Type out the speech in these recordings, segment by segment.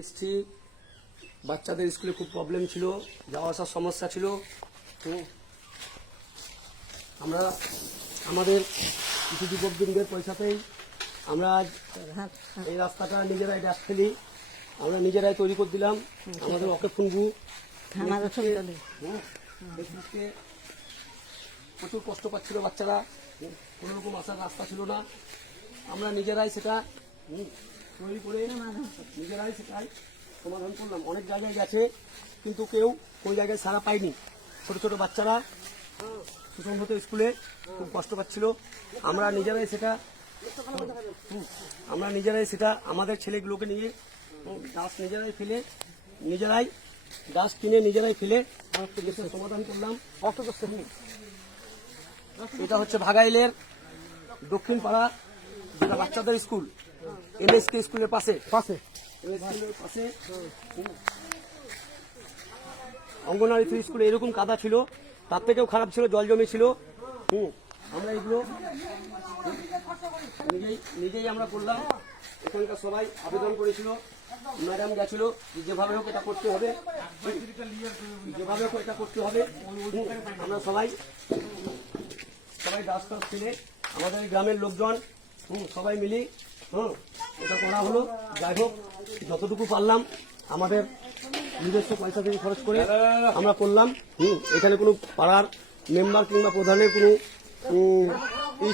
এসছি, বাচ্চাদের স্কুলে খুব প্রবলেম ছিল, যাওয়া আসার সমস্যা ছিল। তো আমরা আমাদের কিছু যুবকবৃন্দের পয়সাতেই আমরা আজ এই রাস্তাটা নিজেরাই ডাক ফেলি, আমরা নিজেরাই তৈরি করে দিলাম। আমাদের ওকে ফুনবু প্রচুর কষ্ট পাচ্ছিল বাচ্চারা, কোনো রকম আসার রাস্তা ছিল না। আমরা নিজেরাই সেটা তৈরি করে নিজেরাই সেটাই সমাধান করলাম। অনেক জায়গায় গেছে কিন্তু কেউ কোন জায়গায় সারা পায়নি। ছোট ছোট বাচ্চারা সুসংহত স্কুলে খুব কষ্ট পাচ্ছিল। আমরা নিজেরাই সেটা আমাদের ছেলেগুলোকে নিয়ে গাছ নিজেরাই ফেলে, নিজেরাই গাছ কিনে নিজেরাই ফেলে সমাধান করলাম। এটা হচ্ছে ভাগাইলের দক্ষিণ পাড়া যেটা বাচ্চাদের স্কুল, এমএসকে স্কুলের পাশে অঙ্গনারী ফ্রি স্কুলে এরকম কাদা ছিল, তার থেকেও খারাপ ছিল, জল জমে ছিল। আমরা এগুলো নিজেই আমরা করলাম। এখানকার সবাই আবেদন করেছিল, ম্যাডাম গেছিল যেভাবে হোক এটা করতে হবে, আমরা সবাই ডাস্ট টাস্ট ফেলে আমাদের গ্রামের লোকজন সবাই মিলি এটা করা হলো। যাই হোক, যতটুকু পারলাম আমাদের নিজস্ব পয়সা থেকে খরচ করে আমরা করলাম। এখানে কোনো পাড়ার মেম্বার কিংবা প্রধানের কোনো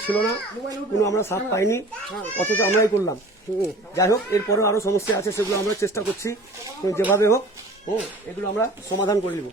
ছিল না, কোনো আমরা সাথ পাইনি, অথচ আমরাই করলাম। যাই হোক, এরপরেও আরো সমস্যা আছে, সেগুলো আমরা চেষ্টা করছি যেভাবে হোক এগুলো আমরা সমাধান করে নেব।